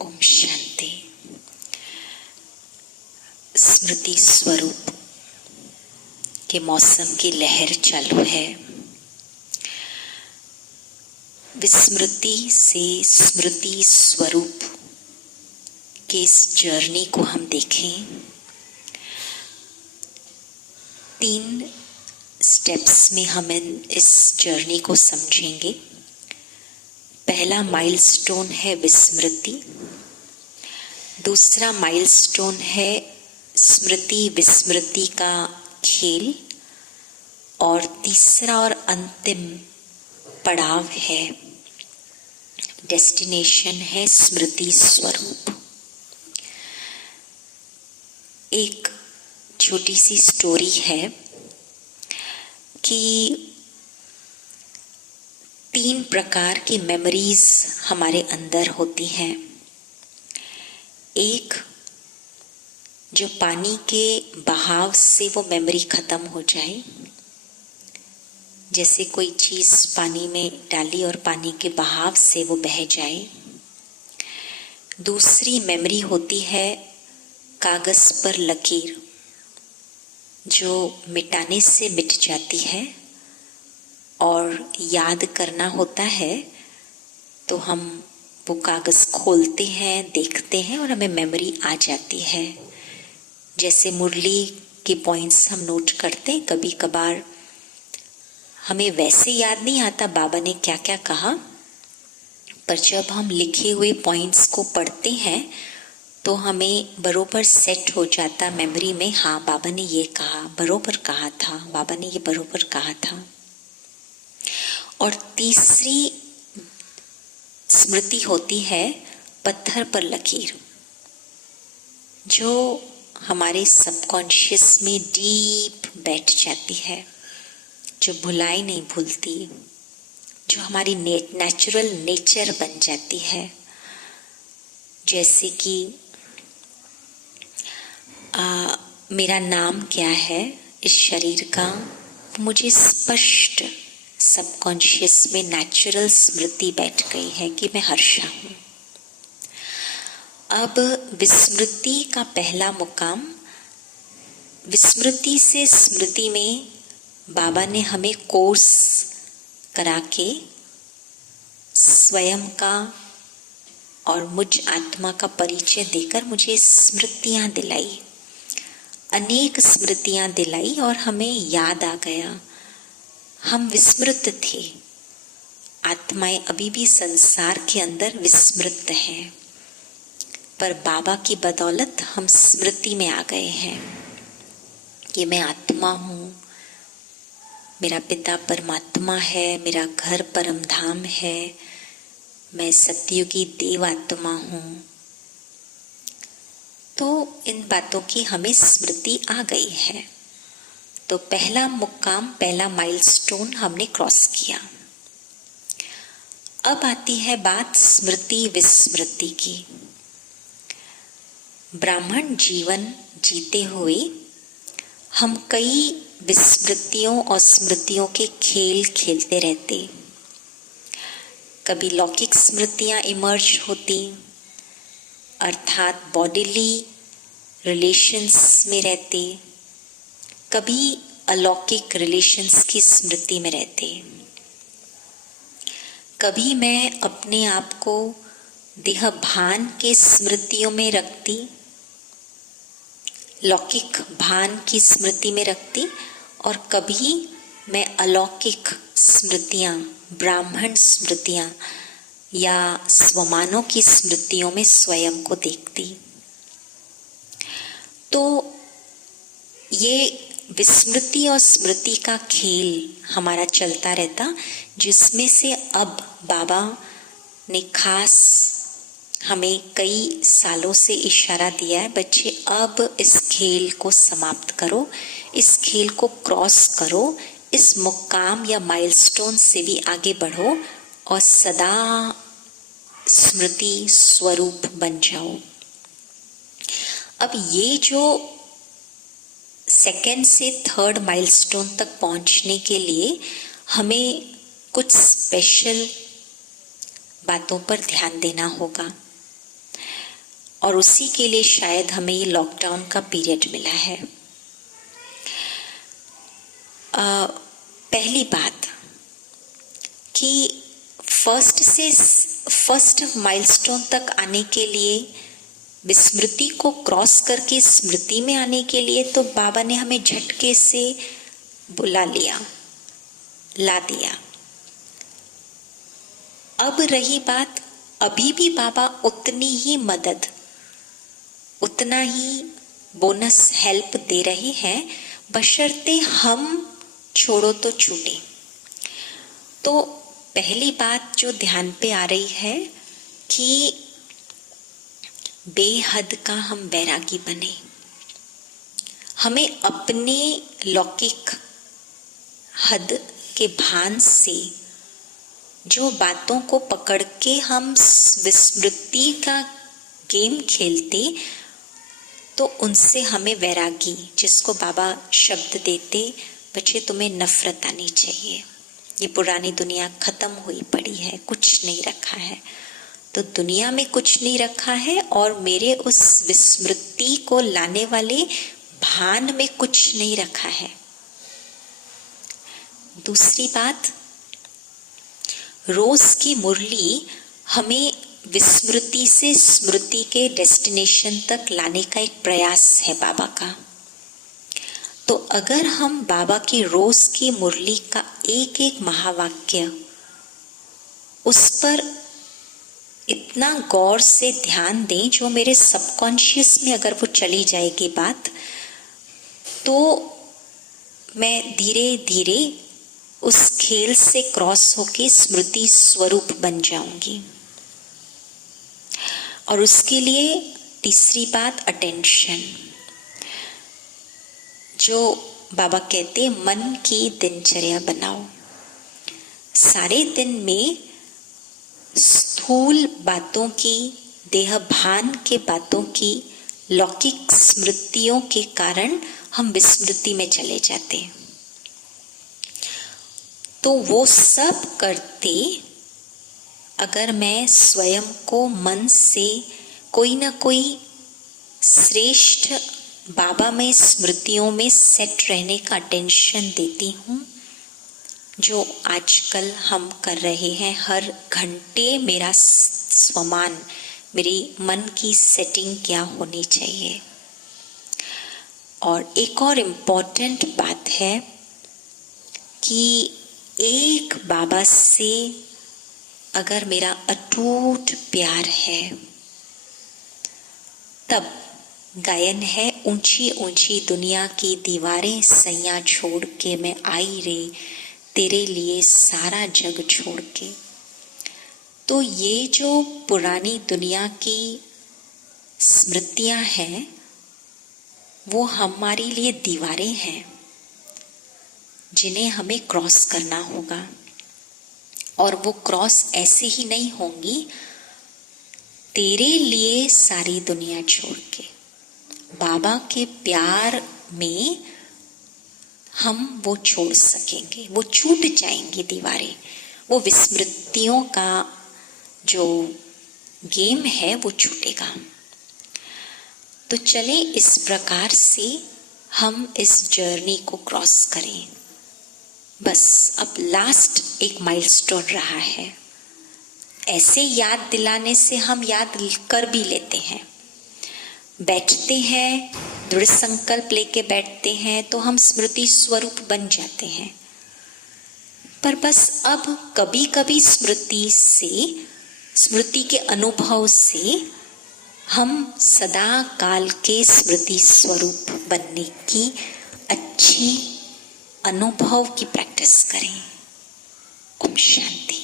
ओम शांति। स्मृति स्वरूप के मौसम की लहर चालू है। विस्मृति से स्मृति स्वरूप के इस जर्नी को हम देखें। 3 स्टेप्स में हम इस जर्नी को समझेंगे। पहला माइलस्टोन है विस्मृति, दूसरा माइलस्टोन है स्मृति विस्मृति का खेल, और तीसरा और अंतिम पड़ाव है, डेस्टिनेशन है स्मृति स्वरूप। एक छोटी सी स्टोरी है कि 3 प्रकार की मेमोरीज हमारे अंदर होती हैं। एक, जो पानी के बहाव से वो मेमोरी खत्म हो जाए, जैसे कोई चीज पानी में डाली और पानी के बहाव से वो बह जाए। दूसरी मेमोरी होती है कागज पर लकीर, जो मिटाने से मिट जाती है, और याद करना होता है तो हम वो कागज खोलते हैं, देखते हैं और हमें मेमोरी आ जाती है। जैसे मुरली के पॉइंट्स हम नोट करते हैं, कभी कभार हमें वैसे याद नहीं आता बाबा ने क्या क्या कहा, पर जब हम लिखे हुए पॉइंट्स को पढ़ते हैं तो हमें बरोबर सेट हो जाता मेमोरी में, हाँ बाबा ने ये कहा, बरोबर कहा था, बाबा ने ये बरोबर कहा था। और तीसरी स्मृति होती है पत्थर पर लकीर, जो हमारे सबकॉन्शियस में डीप बैठ जाती है, जो भुलाई नहीं भूलती, जो हमारी नेचुरल नेचर बन जाती है। जैसे कि मेरा नाम क्या है इस शरीर का, मुझे स्पष्ट सबकॉन्शियस में नेचुरल स्मृति बैठ गई है कि मैं हर्षा हूँ। अब विस्मृति का पहला मुकाम, विस्मृति से स्मृति में बाबा ने हमें कोर्स करा के स्वयं का और मुझ आत्मा का परिचय देकर मुझे स्मृतियाँ दिलाई, अनेक स्मृतियाँ दिलाई, और हमें याद आ गया हम विस्मृत थे। आत्माएं अभी भी संसार के अंदर विस्मृत हैं, पर बाबा की बदौलत हम स्मृति में आ गए हैं कि मैं आत्मा हूँ, मेरा पिता परमात्मा है, मेरा घर परम धाम है, मैं सतयुगी देव आत्मा हूँ। तो इन बातों की हमें स्मृति आ गई है। तो पहला मुकाम, पहला माइलस्टोन हमने क्रॉस किया। अब आती है बात स्मृति विस्मृति की। ब्राह्मण जीवन जीते हुए हम कई विस्मृतियों और स्मृतियों के खेल खेलते रहते। कभी लौकिक स्मृतियां इमर्ज होती, अर्थात बॉडीली रिलेशंस में रहते, कभी अलौकिक रिलेशंस की स्मृति में रहते। कभी मैं अपने आप को देह भान के स्मृतियों में रखती, लौकिक भान की स्मृति में रखती, और कभी मैं अलौकिक स्मृतियाँ, ब्राह्मण स्मृतियाँ या स्वमानों की स्मृतियों में स्वयं को देखती। तो ये विस्मृति और स्मृति का खेल हमारा चलता रहता, जिसमें से अब बाबा ने खास हमें कई सालों से इशारा दिया है, बच्चे अब इस खेल को समाप्त करो, इस खेल को क्रॉस करो, इस मुकाम या माइलस्टोन से भी आगे बढ़ो और सदा स्मृति स्वरूप बन जाओ। अब ये जो 2nd से 3rd माइलस्टोन तक पहुंचने के लिए हमें कुछ स्पेशल बातों पर ध्यान देना होगा। और उसी के लिए शायद हमें ये लॉकडाउन का पीरियड मिला है। पहली बात कि फर्स्ट माइलस्टोन तक आने के लिए, विस्मृति को क्रॉस करके स्मृति में आने के लिए तो बाबा ने हमें झटके से बुला लिया, ला दिया। अब रही बात, अभी भी बाबा उतनी ही मदद, उतना ही बोनस हेल्प दे रहे हैं, बशर्ते हम छोड़ो तो छूटे। तो पहली बात जो ध्यान पे आ रही है कि बेहद का हम वैरागी बने। हमें अपने लौकिक हद के भान से जो बातों को पकड़ के हम विस्मृति का गेम खेलते, तो उनसे हमें वैरागी, जिसको बाबा शब्द देते, बच्चे तुम्हें नफरत आनी चाहिए। ये पुरानी दुनिया खत्म हुई पड़ी है, कुछ नहीं रखा है। तो दुनिया में कुछ नहीं रखा है और मेरे उस विस्मृति को लाने वाले भान में कुछ नहीं रखा है। दूसरी बात, रोज की मुरली हमें विस्मृति से स्मृति के डेस्टिनेशन तक लाने का एक प्रयास है बाबा का। तो अगर हम बाबा की रोज की मुरली का एक एक महावाक्य, उस पर इतना गौर से ध्यान दें जो मेरे सबकॉन्शियस में अगर वो चली जाएगी बात, तो मैं धीरे धीरे उस खेल से क्रॉस होके स्मृति स्वरूप बन जाऊंगी। और उसके लिए तीसरी बात, अटेंशन। जो बाबा कहते मन की दिनचर्या बनाओ। सारे दिन में स्थूल बातों की, देह भान के बातों की, लौकिक स्मृतियों के कारण हम विस्मृति में चले जाते हैं। तो वो सब करते अगर मैं स्वयं को मन से कोई ना कोई श्रेष्ठ बाबा में स्मृतियों में सेट रहने का अटेंशन देती हूँ, जो आजकल हम कर रहे हैं। हर घंटे मेरा स्वमान, मेरी मन की सेटिंग क्या होनी चाहिए। और एक और इम्पोर्टेंट बात है कि एक बाबा से अगर मेरा अटूट प्यार है, तब गायन है, ऊंची ऊंची दुनिया की दीवारें सैया छोड़ के मैं आई रे, तेरे लिए सारा जग छोड़ के। तो ये जो पुरानी दुनिया की स्मृतियां हैं, वो हमारे लिए दीवारें हैं जिन्हें हमें क्रॉस करना होगा। और वो क्रॉस ऐसे ही नहीं होंगी, तेरे लिए सारी दुनिया छोड़ के। बाबा के प्यार में हम वो छोड़ सकेंगे, वो छूट जाएंगी दीवारें। वो विस्मृतियों का जो गेम है वो छूटेगा। तो चले इस प्रकार से हम इस जर्नी को क्रॉस करें। बस अब लास्ट एक माइलस्टोन रहा है। ऐसे याद दिलाने से हम याद कर भी लेते हैं, बैठते हैं, दृढ़ संकल्प लेके बैठते हैं तो हम स्मृति स्वरूप बन जाते हैं। पर बस अब कभी कभी स्मृति के अनुभव से हम सदा काल के स्मृति स्वरूप बनने की अच्छी अनुभव की प्रैक्टिस करें। ओम शांति।